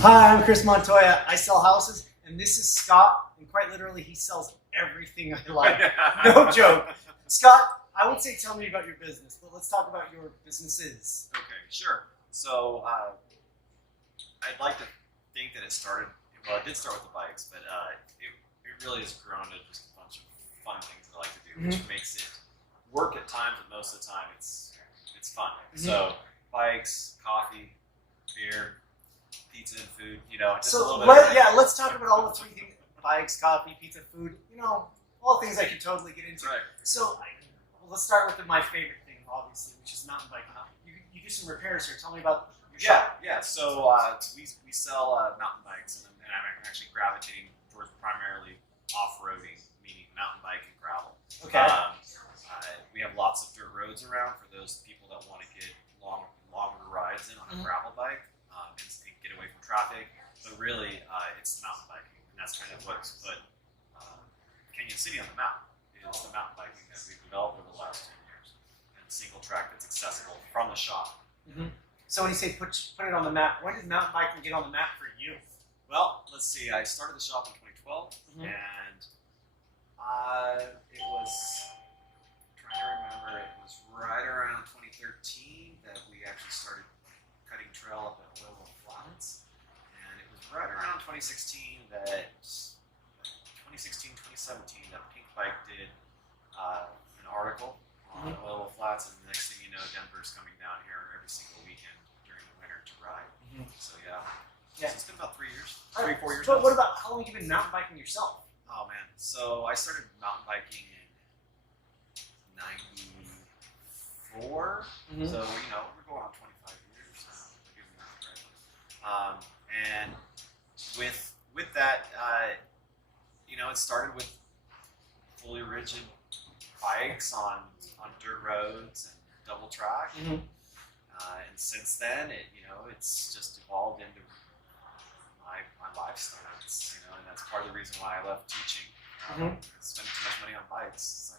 Hi, I'm Chris Montoya. I sell houses, and this is Scott, and quite literally, he sells everything I like. No joke. Scott, I would say tell me about your business, but let's talk about your businesses. Okay, sure. So I'd like to think that it started, well, it did start with the bikes, but it really has grown to just a bunch of fun things that I like to do, which makes it work at times, but most of the time it's fun. So bikes, coffee, beer, pizza and food, just a little bit of let's talk about all the three things: bikes, coffee, pizza, food. All things I could totally get into. Right. So let's start with my favorite thing, obviously, which is mountain biking. You do some repairs here. Tell me about your shop. Yeah. So we sell mountain bikes, and I'm actually gravitating towards primarily off-roading, meaning mountain bike and gravel. Okay. We have lots of dirt roads around for those people that want to get longer rides in on a gravel bike and get away from traffic. But really, it's mountain biking, and that's kind of what's put Canon City on the map. Is the mountain biking that we've developed over the last 10 years, and a single track that's accessible from the shop. So when you say put it on the map, when did mountain biking get on the map for you? Well, let's see. I started the shop in 2012, and it was, I'm trying to remember, it was right around 2013 that we actually started cutting trail up at Oil Flats, and it was right around 2016 that 2017 that Pink Bike did an article on Oil Flats, and the next thing you know, Denver's coming down here every single weekend during the winter to ride. So yeah. So it's been about 3 years, 4 years. But what about how long have you been mountain biking yourself? Oh man, so I started mountain biking in '94. So we're going on 25 years now. And with that, it started with fully rigid bikes on dirt roads and double track. And since then, it's just evolved into my lifestyle. And that's part of the reason why I left teaching. Spending too much money on bikes.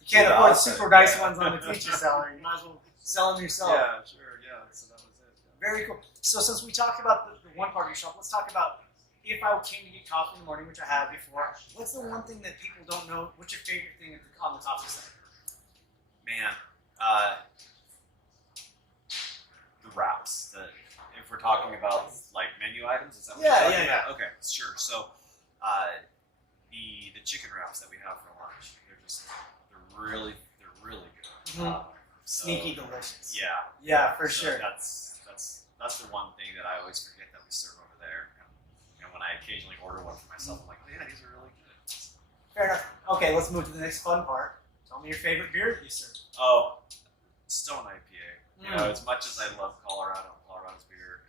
You can't afford super nice ones on the teacher salary. You might as well sell them yourself. Yeah, sure. Yeah, so that was it. Yeah. Very cool. So since we talked about the one part of your shop, let's talk about if I came to get coffee in the morning, which I have before. What's the one thing that people don't know? What's your favorite thing on the coffee side? Man, the wraps. If we're talking about like menu items, is that what you're talking about? Okay, sure. So the chicken wraps that we have for lunch, they're really good. Sneaky delicious. Yeah. Yeah, for sure. That's the one thing that I always forget that we serve over there. And when I occasionally order one for myself, I'm like, oh yeah, these are really good. Fair enough. Okay, let's move to the next fun part. Tell me your favorite beer that you serve. Oh, Stone IPA. As much as I love Colorado's beer,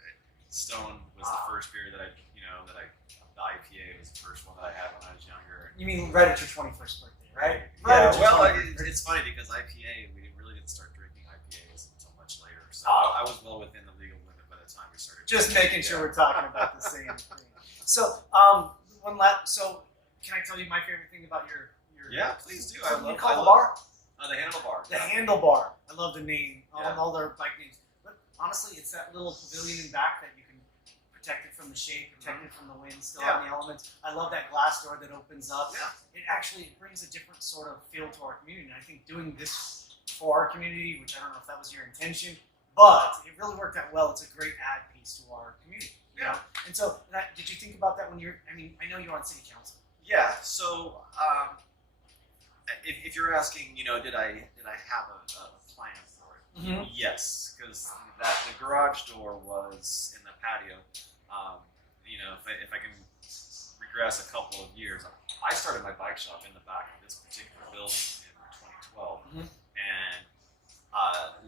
Stone was the first beer that the IPA was the first one that I had when I was younger. You mean right at your 21st birthday, right? Yeah, well, it's funny because IPA, we really didn't start drinking IPAs until much later. So I was well within the legal limit by the time we started. Just making sure we're talking about the same thing. So, so can I tell you my favorite thing about your Yeah, please do. I love the bar? The Handlebar. The Handlebar. I love the name. All their bike names. But honestly, it's that little pavilion in back that you can protect it from the shade, protect it from the wind, still have the elements. I love that glass door that opens up. Yeah. It brings a different sort of feel to our community. And I think doing this for our community, which I don't know if that was your intention, but it really worked out well. It's a great ad piece to our community. Yeah. And so, did you think about that when I know you're on city council. Yeah. So, if you're asking, did I have a plan for it? Yes, because the garage door was in the patio. If I can regress a couple of years, I started my bike shop in the back of this particular building in 2012, and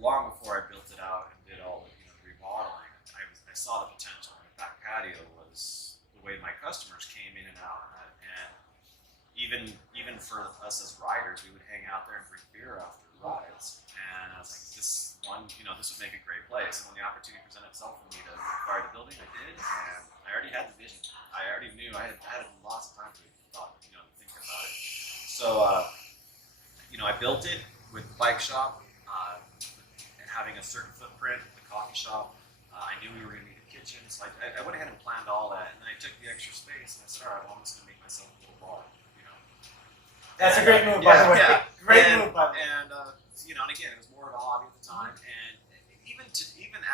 long before I built it out and did all the remodeling, I saw the potential. The back patio was the way my customers came in and out, and even for us as riders, we would hang out there and drink beer after rides. And I was like, this would make a great place. And when the opportunity presented itself for me to acquire the building, I did. And I already had the vision. I already knew. I had lots of time to think about it. So, I built it with the bike shop and having a certain footprint, the coffee shop. I knew we were going to need a kitchen. kitchen. So I went ahead and planned all that, and then I took the extra space and I said, all right, well, I'm just gonna make myself a little bar, you know. That's a great move, by the way. Yeah. Great move, by the way. And you know, and again, it was more of a hobby at the time, and even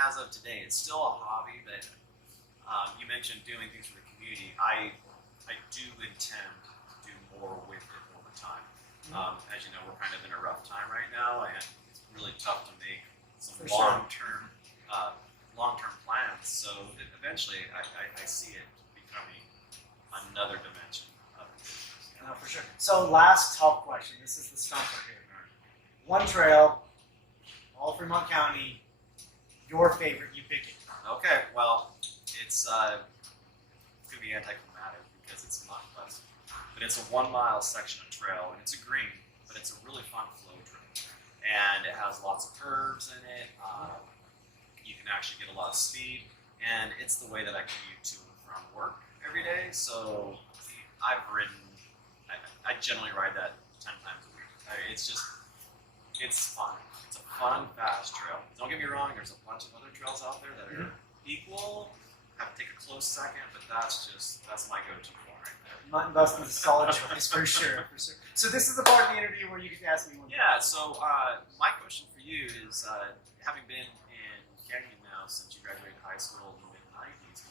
as of today, it's still a hobby that you mentioned doing things for the community. I do intend to do more with it over time. As you know, we're kind of in a rough time right now, and it's really tough to make some long-term plans. So that eventually, I see it becoming another dimension of the business. No, for sure. So last tough question. This is the stumper here. One trail, all Fremont County. Your favorite, you pick it. Okay, well, it's going to be anticlimactic because it's not pleasant. But it's a 1 mile section of trail, and it's a green, but it's a really fun flow trail. And it has lots of curves in it. You can actually get a lot of speed, and it's the way that I commute to and from work every day. So I've ridden, I generally ride that 10 times a week. It's fun. It's a fun, fast trail. Don't get me wrong, there's a bunch of other trails out there that are equal. Have to take a close second, but that's my go-to one right there. Mutton busting is a solid choice for sure, for sure. So this is the part of the interview where you get to ask me one. Yeah. So my question for you is, having been in Canyon now since you graduated high school in the mid '90s,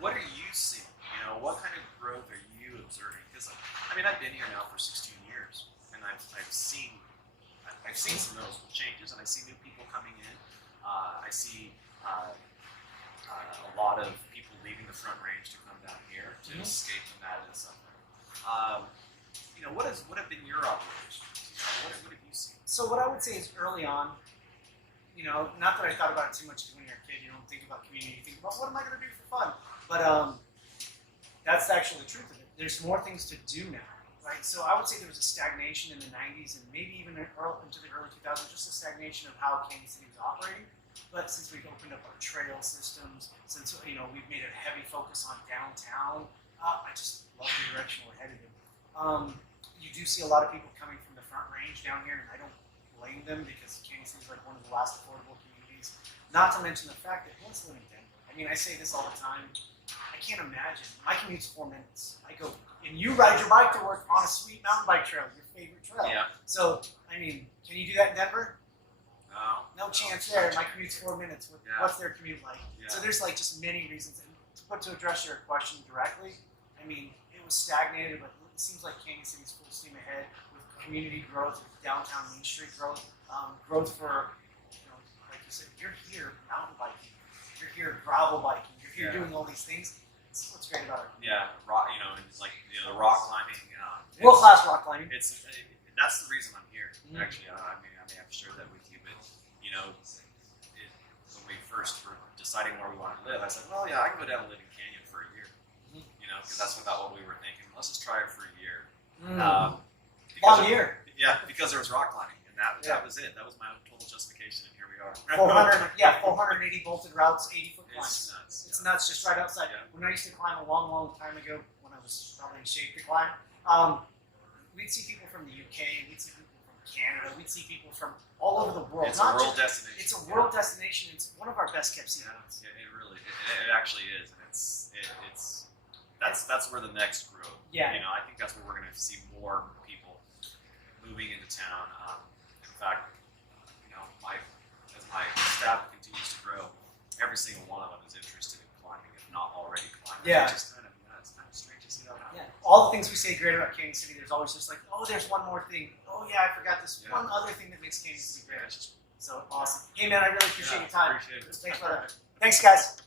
what are you seeing? You know, what kind of growth are you observing? Because I mean, I've been here now for 16 years, and I've seen some noticeable changes, and I see new people coming in. I see a lot of people leaving the Front Range to come down here to escape the madness up there. You know, what have been your observations? You know, what have you seen? So what I would say is early on, you know, not that I thought about it too much when you're a kid. You don't think about community. You think about what am I going to do for fun? But that's actually the truth of it. There's more things to do now. Right, so I would say there was a stagnation in the 90s and maybe even into the early 2000s, just a stagnation of how Canon City was operating. But since we've opened up our trail systems, since we've made a heavy focus on downtown, I just love the direction we're headed in. You do see a lot of people coming from the Front Range down here, and I don't blame them because Canon City is like one of the last affordable communities. Not to mention the fact that once living in Denver, I mean, I say this all the time. I can't imagine. My commute's 4 minutes. I go. And you ride your bike to work on a sweet mountain bike trail, your favorite trail. Yeah. So, I mean, can you do that in Denver? No. No chance there. My commute's 4 minutes. What's their commute like? Yeah. So there's like just many reasons. And to address your question directly, I mean, it was stagnated, but it seems like Canon City's full steam ahead with community growth, with downtown Main Street growth, growth for, like you said, you're here mountain biking, you're here gravel biking, you're here doing all these things. This is what's great about it. Yeah, rock. It's like the rock climbing. World class rock climbing. That's the reason I'm here. Actually, I may have shared that with you, but when we first were deciding where we wanted to live, I said, well, yeah, I can go down and live in Canyon for a year. Because that's about what we were thinking. Let's just try it for a year. Long year. Yeah, because there was rock climbing, and that was it. That was my total justification, and here we are. 480 bolted routes, 80-foot climbs. It's nuts. It's nuts, just right outside. Yeah. When I used to climb a long, long time ago, when I was probably in shape to climb, we'd see people from the UK, we'd see people from Canada, we'd see people from all over the world. It's a world destination. It's a world destination. It's one of our best kept secrets. Yeah, it actually is, and that's where the next growth. Yeah. I think that's where we're going to see more people moving into town. In fact, as my staff continues to grow, every single one of them is interested in climbing, if not already climbing. Yeah. It's just kind of strange to see that happen. Yeah. All the things we say great about Canon City, there's always just like, oh, there's one more thing. Oh yeah, I forgot this one other thing that makes Canon City great. So awesome. Hey man, I really appreciate your time. Appreciate it. Thanks, brother. Thanks, guys.